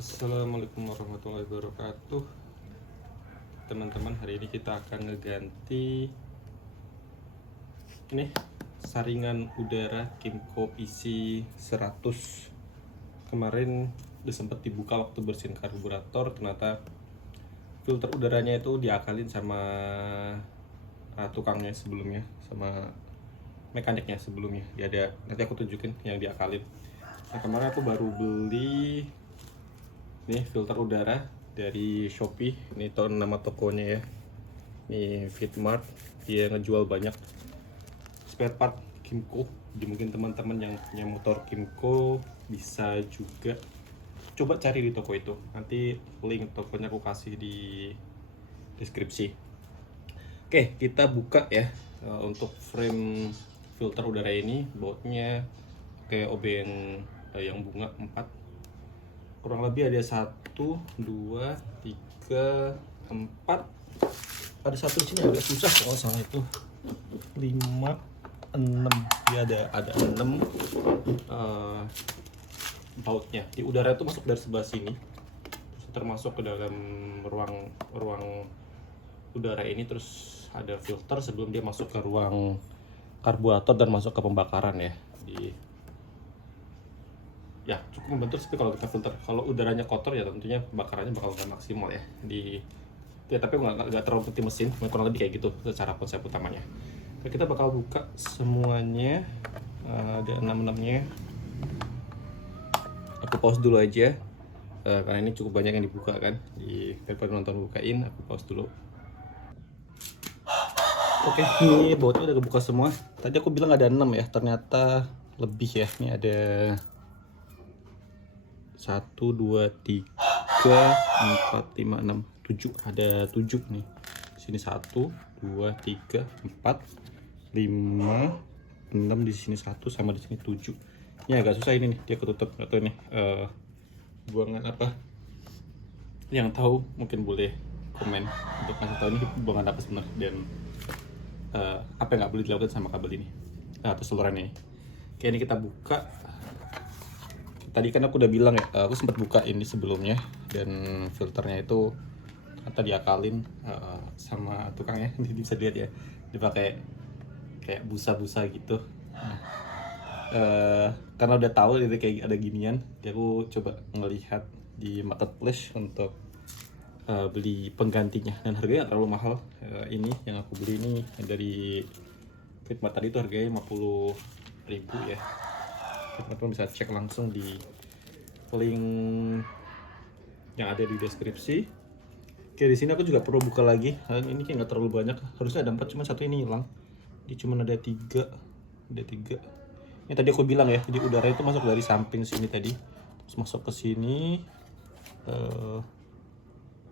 Assalamualaikum warahmatullahi wabarakatuh. Teman-teman, hari ini kita akan ngeganti ini saringan udara Kimco PC 100. Kemarin udah sempat dibuka waktu bersihin karburator, ternyata filter udaranya itu diakalin sama tukangnya sebelumnya, sama mekaniknya sebelumnya. Dia ada, nanti aku tunjukin yang diakalin. Nah, kemarin aku baru beli nih filter udara dari Shopee. Ini nama tokonya ya, ini Fitmart. Dia ngejual banyak spare part Kimco. Jadi mungkin teman-teman yang punya motor Kimco bisa juga coba cari di toko itu. Nanti link tokonya aku kasih di deskripsi. Oke, kita buka ya. Untuk frame filter udara ini bautnya kayak OBN yang bunga 4. Kurang lebih ada 1, 2, 3, 4. Ada satu di sini agak susah kalau salah itu. 5, 6. Ya ada 6 bautnya. Di udara itu masuk dari sebelah sini. Termasuk ke dalam ruang udara ini, terus ada filter sebelum dia masuk ke ruang karburator dan masuk ke pembakaran ya. Ya cukup membantu sih kalau kita filter. Kalau udaranya kotor ya tentunya pembakarannya bakal nggak maksimal ya tapi nggak terlalu penting mesin, kurang lebih kayak gitu secara konsep utamanya. Nah, kita bakal buka semuanya. Ada 6-6-nya. Aku pause dulu aja karena ini cukup banyak yang dibuka kan. Daripada nonton bukain, aku pause dulu. Oke, ini bautnya udah kebuka semua. Tadi aku bilang ada 6 ya, ternyata lebih ya. Ini ada 1, 2, 3, 4, 5, 6, 7. Ada 7 nih. Sini 1, 2, 3, 4, 5, 6, di sini 1 sama di sini 7. Ini agak susah ini nih, dia ketutup. Nggak tahu nih buangan apa. Yang tahu mungkin boleh komen untuk ngasih tahu ini buangan apa sebenarnya, dan apa yang nggak boleh dilakukan sama kabel ini atau salurannya ini. Oke, ini kita buka. Tadi kan aku udah bilang ya, aku sempat buka ini sebelumnya, dan filternya itu ternyata diakalin sama tukangnya. Jadi bisa lihat ya, dipakai kayak busa-busa gitu. Karena udah tahu itu kayak ada ginian, jadi aku coba ngelihat di marketplace untuk beli penggantinya, dan harganya nggak terlalu mahal. Ini yang aku beli ini dari Fitmart tadi itu harganya 50.000 ya. Teman-teman bisa cek langsung di link yang ada di deskripsi. Oke, di sini aku juga perlu buka lagi. Ini kayak nggak terlalu banyak, harusnya ada 4, cuma satu ini hilang. Ini cuma ada 3. Ini tadi aku bilang ya, jadi udara itu masuk dari samping sini tadi, terus masuk ke sini.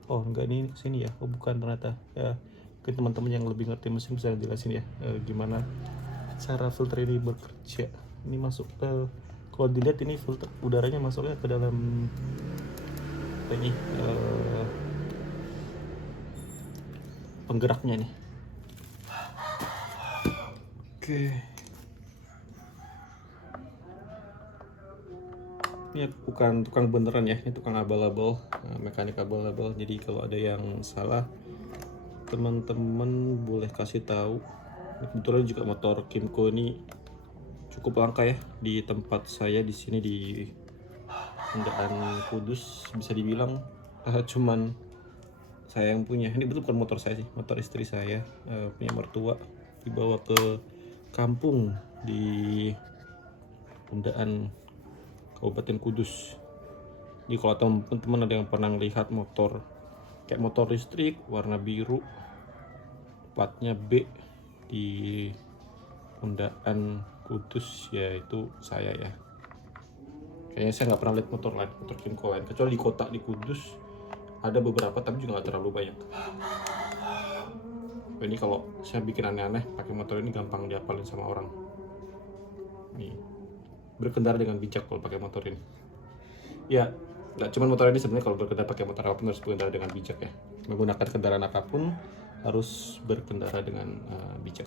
Oh enggak, ini sini ya. Oh bukan, ternyata ya. Mungkin teman-teman yang lebih ngerti mesin bisa jelasin ya gimana cara filter ini bekerja. Ini masuk ke, kalau dilihat ini filter udaranya masuknya ke dalam ini penggeraknya nih. Oke. Ini bukan tukang beneran ya, ini tukang abal-abal, mekanik abal-abal. Jadi kalau ada yang salah, teman-teman boleh kasih tahu. Kebetulan juga motor Kimco ini cukup langka ya di tempat saya di sini di Undaan Kudus, bisa dibilang cuman saya yang punya. Ini betul bukan motor saya sih, motor istri saya, punya mertua, dibawa ke kampung di Undaan Kabupaten Kudus. Jadi kalau teman-teman ada yang pernah lihat motor kayak motor listrik warna biru, platnya B, di Undaan Kudus, yaitu saya ya. Kayaknya saya nggak pernah lihat motor lain, motor Kimco lain, kecuali di kota di Kudus ada beberapa, tapi juga nggak terlalu banyak. Ini kalau saya bikin aneh-aneh pakai motor ini, gampang diapalin sama orang. Nih, berkendara dengan bijak kalau pakai motor ini. Ya, nggak cuma motor ini sebenarnya, kalau berkendara pakai motor apapun harus berkendara dengan bijak ya. Menggunakan kendaraan apapun harus berkendara dengan bijak.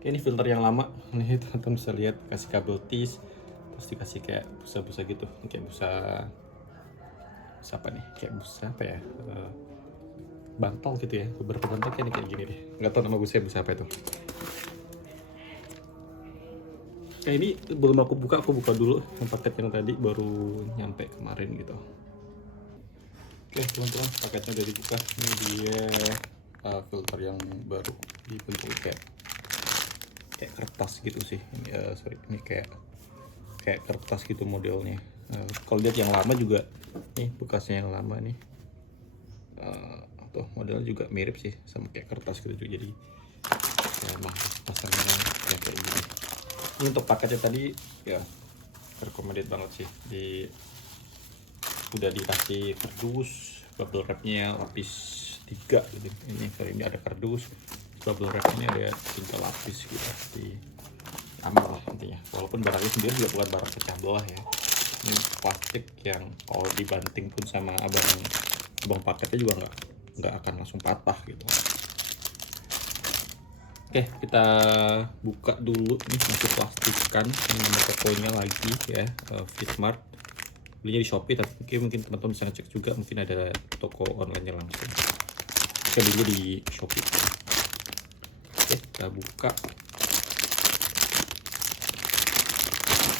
Oke, ini filter yang lama. Nih teman-teman bisa lihat, kasih kabel tis, terus dikasih kayak busa-busa gitu, kayak busa apa nih, kayak busa apa ya, bantal gitu ya, beberapa bantal kayak gini deh, nggak tahu nama busa apa itu. Kayak ini belum aku buka dulu yang paket yang tadi baru nyampe kemarin gitu. Oke teman-teman, paketnya udah dibuka. Ini dia filter yang baru dibentuk kayak kertas gitu sih. Ini ini kayak kertas gitu modelnya. Kalau lihat yang lama juga, nih bekasnya yang lama nih. Tuh modelnya juga mirip sih sama kayak kertas gitu, jadi ya pasarnya kayak gini. Ini untuk paketnya tadi ya recommended banget sih, udah dikasih kardus, bubble wrapnya lapis 3 gitu. Ini kali ini ada kardus, bubble wrapnya ada 3 lapis gitu, di aman lah intinya. Walaupun barangnya sendiri juga bukan barang pecah belah ya, ini plastik yang kalau dibanting pun sama abang paketnya juga nggak akan langsung patah gitu. Oke, kita buka dulu nih, masih plastikan. Ini nama tokonya lagi ya, Fitmart. Belinya di Shopee, tapi mungkin teman-teman bisa ngecek juga, mungkin ada toko online-nya langsung. Oke, belinya di Shopee. Oke, kita buka.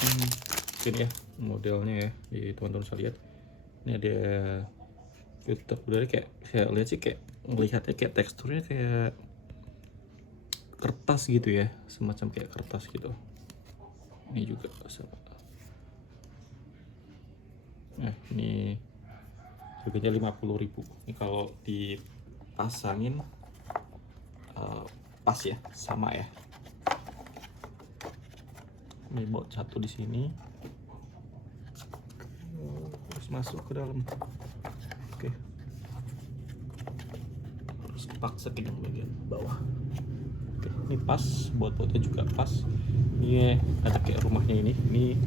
Mungkin ya modelnya ya, teman-teman bisa lihat. Ini ada filter udara, kayak saya lihat sih kayak melihatnya kayak teksturnya kayak kertas gitu ya, semacam kayak kertas gitu. Ini juga ini harganya 50.000. Ini kalau dipasangin pas ya, sama ya. Ini baut satu di sini, terus masuk ke dalam. Oke, terus paksa ke yang bagian bawah. Oke, ini pas, baut-bautnya juga pas. Ini ada kayak rumahnya ini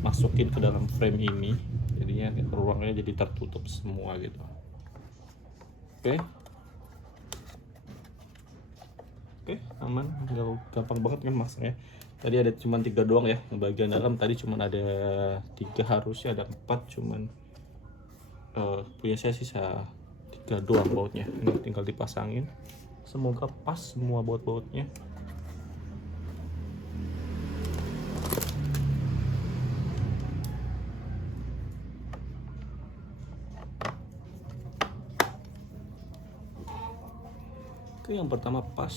masukin ke dalam frame ini, jadinya ruangnya jadi tertutup semua gitu. Oke, aman, gampang banget kan masangnya. Tadi ada cuma 3 doang ya, yang bagian dalam tadi cuma ada 3, harusnya ada 4, cuman punya saya sisa 3 doang bautnya. Ini tinggal dipasangin, semoga pas semua baut-bautnya. Oke, yang pertama pas.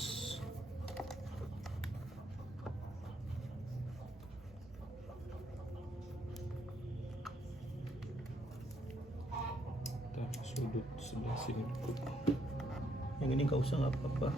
Kita sudut sebelah sini dulu. Yang ini nggak usah, nggak apa-apa.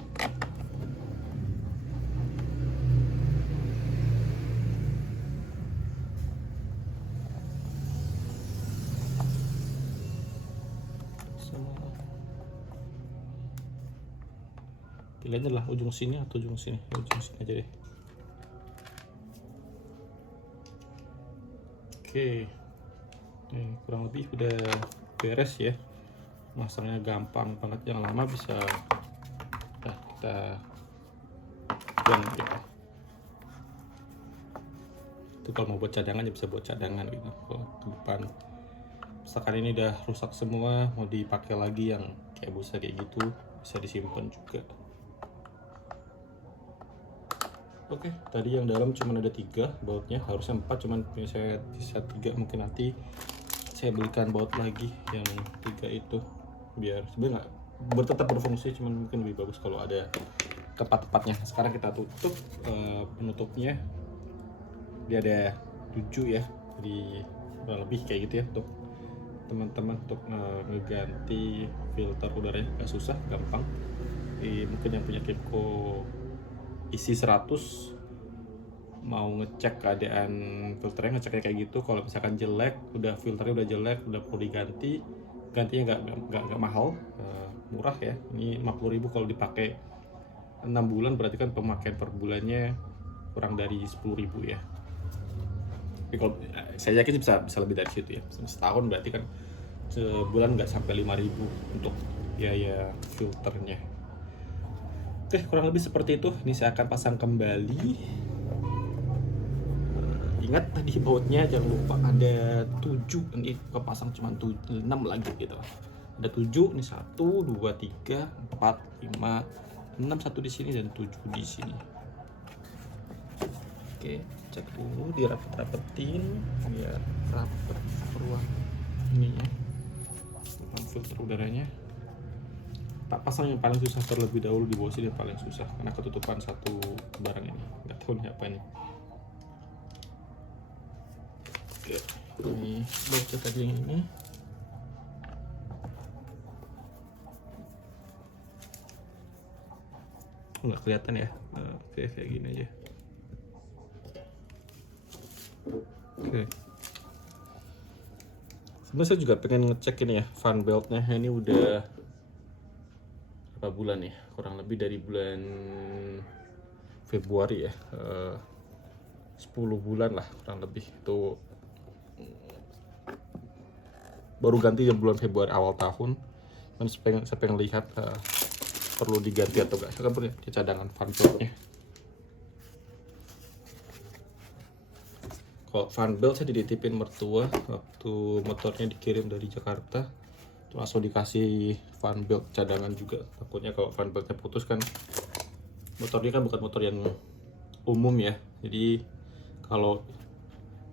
Pilihannya adalah ujung sini atau ujung sini. Ujung sini aja deh. Oke, nih kurang lebih udah beres ya, masangnya gampang banget. Yang lama bisa kita buang gitu. Itu kalau mau buat cadangan ya bisa buat cadangan gitu. Kalau ke depan misalkan ini udah rusak semua, mau dipakai lagi yang kayak busa kayak gitu, bisa disimpan juga. Oke, tadi yang dalam cuma ada 3 bautnya, harusnya 4, cuman punya saya sisa 3. Mungkin nanti saya belikan baut lagi yang 3 itu, biar sebenarnya tetap berfungsi, cuman mungkin lebih bagus kalau ada tepat-tepatnya. Sekarang kita tutup penutupnya. Dia ada 7 ya, jadi kurang lebih kayak gitu ya untuk teman-teman untuk ngeganti filter udaranya. Gak susah, gampang. Mungkin yang punya Kiko isi 100 mau ngecek keadaan filternya, ngeceknya kayak gitu. Kalau misalkan jelek, filternya udah jelek, udah perlu diganti, gantinya nggak mahal, murah ya. Ini 50.000 kalau dipakai 6 bulan, berarti kan pemakaian per bulannya kurang dari 10.000 ya. Tapi kalau saya yakin bisa lebih dari situ ya, setahun berarti kan sebulan nggak sampai 5.000 untuk biaya filternya. Oke, kurang lebih seperti itu. Ini saya akan pasang kembali. ingat tadi bautnya jangan lupa ada 7, ini kepasang cuma 6 lagi gitu. Ada 7, ini 1, 2, 3, 4, 5, 6, 1 di sini dan 7 di sini. Oke, cek dulu dirapet-rapetin biar rapet ruang ininya, ruang filter udaranya. Tak pasang yang paling susah terlebih dahulu di bawah sini, yang paling susah karena ketutupan satu barang ini, nggak tahu nih apa ini. Oke, ini bautnya tadi yang ini. Nggak kelihatan ya, kayak gini aja. Oke. Sebenarnya saya juga pengen ngecek ini ya, fan beltnya. Ini udah berapa bulan ya? Kurang lebih dari bulan Februari ya. 10 bulan lah kurang lebih. Itu baru ganti di bulan Februari awal tahun. Dan saya pengen lihat perlu diganti atau enggak. Saya kan punya cadangan fan beltnya. Kalau fan belt saya dititipin mertua waktu motornya dikirim dari Jakarta, langsung dikasih fan belt cadangan juga. Takutnya kalau fan beltnya putus kan, motornya kan bukan motor yang umum ya, jadi kalau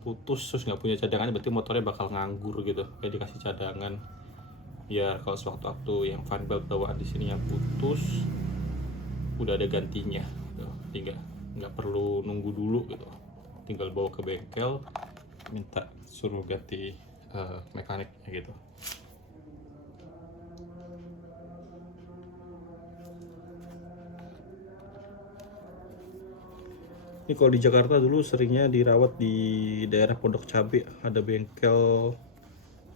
putus terus nggak punya cadangan berarti motornya bakal nganggur gitu. Kayak dikasih cadangan biar kalau sewaktu-waktu yang fan belt bawaan di sini yang putus udah ada gantinya gitu. Jadi nggak perlu nunggu dulu gitu, tinggal bawa ke bengkel minta suruh ganti mekaniknya gitu. Ini kalau di Jakarta dulu seringnya dirawat di daerah Pondok Cabe, ada bengkel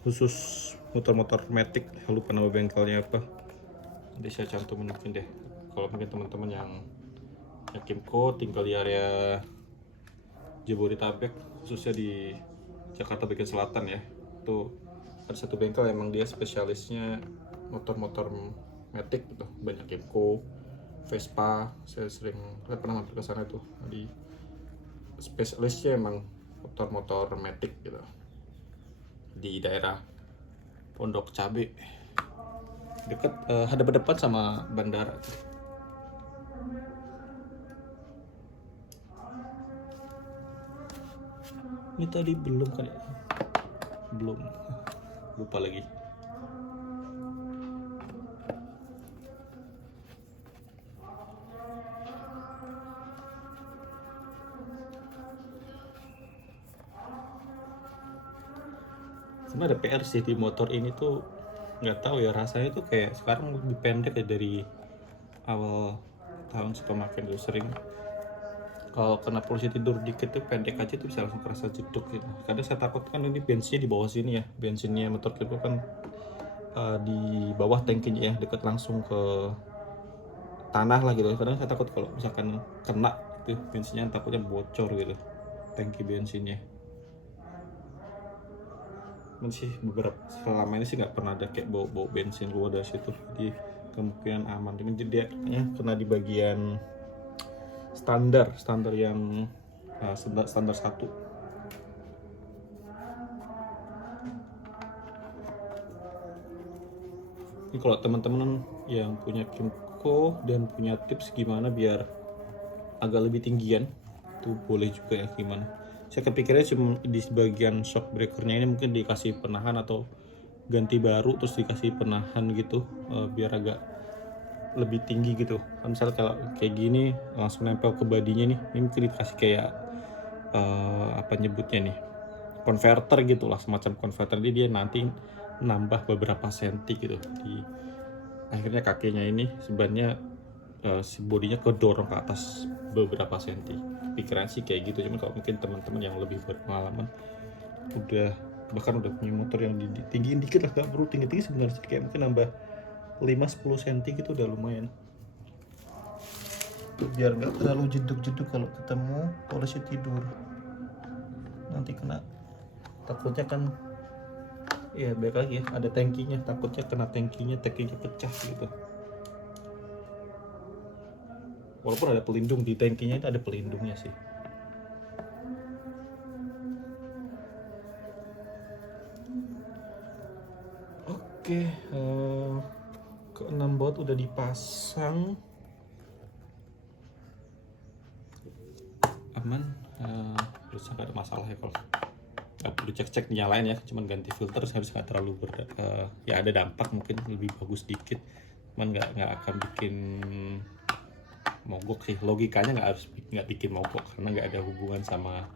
khusus motor-motor matic, lupa nama bengkelnya apa. Nanti saya cantumin mungkin deh, kalau mungkin teman-teman yang Kimco tinggal di area Jabodetabek, khususnya di Jakarta bagian selatan ya, itu ada satu bengkel emang dia spesialisnya motor-motor matic gitu, banyak Kimco, Vespa. Saya pernah mampir ke sana tuh, di spesialisnya emang motor-motor matic gitu di daerah Pondok Cabe, deket hadap-hadapan sama bandara. Ini tadi belum kali, belum, lupa lagi. Sebenarnya ada PR sih di motor ini tuh, nggak tahu ya, rasanya tuh kayak sekarang lebih pendek ya dari awal tahun setelah makin tuh sering. Kalau kena polusi tidur dikit tuh pendek aja tuh bisa langsung kerasa jeduk gitu. Kadang saya takut kan ini bensinnya di bawah sini ya, bensinnya motor itu kan di bawah tangkinya ya, deket langsung ke tanah lah gitu. Kadang saya takut kalau misalkan kena itu bensinnya, takutnya bocor gitu tangki bensinnya. Sih beberapa selama ini sih nggak pernah ada kayak bau bensin keluar dari situ, jadi kemungkinan aman. Jadi dia kena di bagian standar yang standar 1. Ini kalau teman-teman yang punya Kimco dan punya tips gimana biar agak lebih tinggian tuh boleh juga ya gimana. Saya kepikirannya cuma di bagian shock breakernya ini mungkin dikasih penahan atau ganti baru terus dikasih penahan gitu, biar agak lebih tinggi gitu. Misalnya kalau kayak gini langsung nempel ke badinya nih, ini mungkin dikasih kayak apa nyebutnya nih, converter gitu lah, semacam converter. Jadi dia nanti nambah beberapa senti gitu, di akhirnya kakinya ini sebenarnya si bodinya kedorong ke atas beberapa senti. Pikiran sih kayak gitu, cuman kalau mungkin teman-teman yang lebih berpengalaman bahkan udah punya motor yang tinggiin dikit lah, gak perlu tinggi-tinggi sebenarnya, kayak mungkin nambah 5-10 cm gitu udah lumayan, biar gak terlalu jeduk-jeduk kalau ketemu polisi tidur nanti kena. Takutnya kan ya baik lagi ya, ada tangkinya, takutnya kena tangkinya pecah gitu. Walaupun ada pelindung di tangkinya, itu ada pelindungnya sih. Oke, ke-6 baut udah dipasang, aman. Terus nggak ada masalah ya, kalau nggak perlu cek-cek nyalain ya, cuman ganti filter harus nggak terlalu ya ada dampak mungkin lebih bagus dikit, cuman nggak akan bikin mogok sih, logikanya nggak bikin mogok karena nggak ada hubungan sama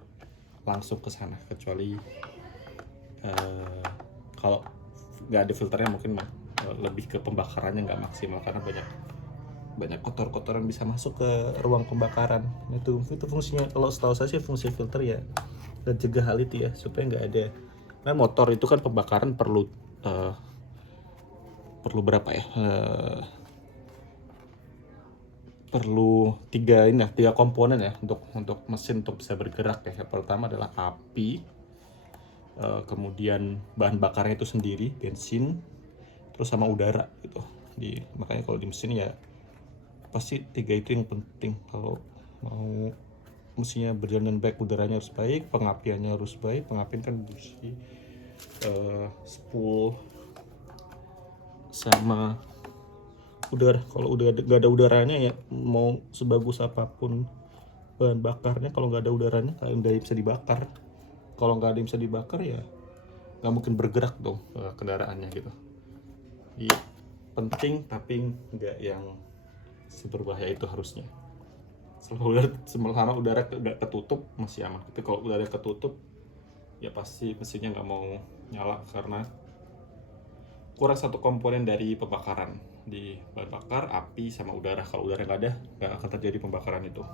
langsung ke sana, kecuali kalau nggak ada filternya mungkin lebih ke pembakarannya nggak maksimal karena banyak kotor-kotoran bisa masuk ke ruang pembakaran. Itu fungsinya, kalau setahu saya sih fungsi filter ya mencegah hal itu ya, supaya nggak ada. Nah motor itu kan pembakaran perlu berapa ya, perlu tiga komponen ya untuk mesin untuk bisa bergerak ya. Yang pertama adalah api, kemudian bahan bakarnya itu sendiri, bensin, terus sama udara gitu. Makanya kalau di mesin ya pasti tiga itu yang penting. Kalau mau mesinnya berjalan dengan baik, udaranya harus baik, pengapiannya harus baik. Pengapian kan busi, spool, sama udara. Kalau udah nggak ada udaranya ya mau sebagus apapun bahan bakarnya, kalau nggak ada udaranya nggak bisa dibakar. Kalau nggak ada yang bisa dibakar ya nggak mungkin bergerak dong kendaraannya gitu. Jadi penting tapi nggak yang seberbahaya itu harusnya. Selama udara nggak ketutup masih aman, tapi kalau udara ketutup ya pasti mesinnya nggak mau nyala karena kurang satu komponen dari pembakaran di bahan bakar, api sama udara. Kalau udara nggak ada nggak akan terjadi pembakaran itu.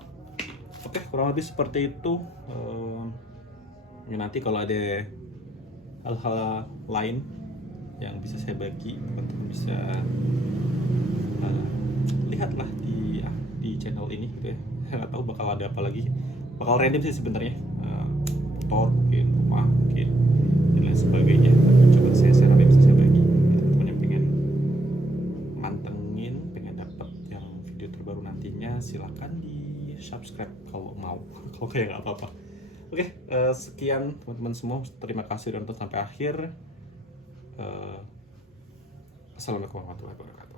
Oke, kurang lebih seperti itu. Ya nanti kalau ada hal-hal lain yang bisa saya bagi, teman-teman bisa lihatlah di channel ini gitu ya. Saya nggak tahu bakal ada apa lagi, bakal random sih sebenarnya, motor mungkin, rumah mungkin, dan lain sebagainya. Coba saya share apa yang bisa saya bagi. Teman-teman yang pengen mantengin, pengen dapat yang video terbaru nantinya, silahkan di subscribe kalau mau. Kalau kayak nggak apa-apa. Oke, sekian teman-teman semua. Terima kasih sudah nonton sampai akhir. Assalamualaikum warahmatullahi wabarakatuh.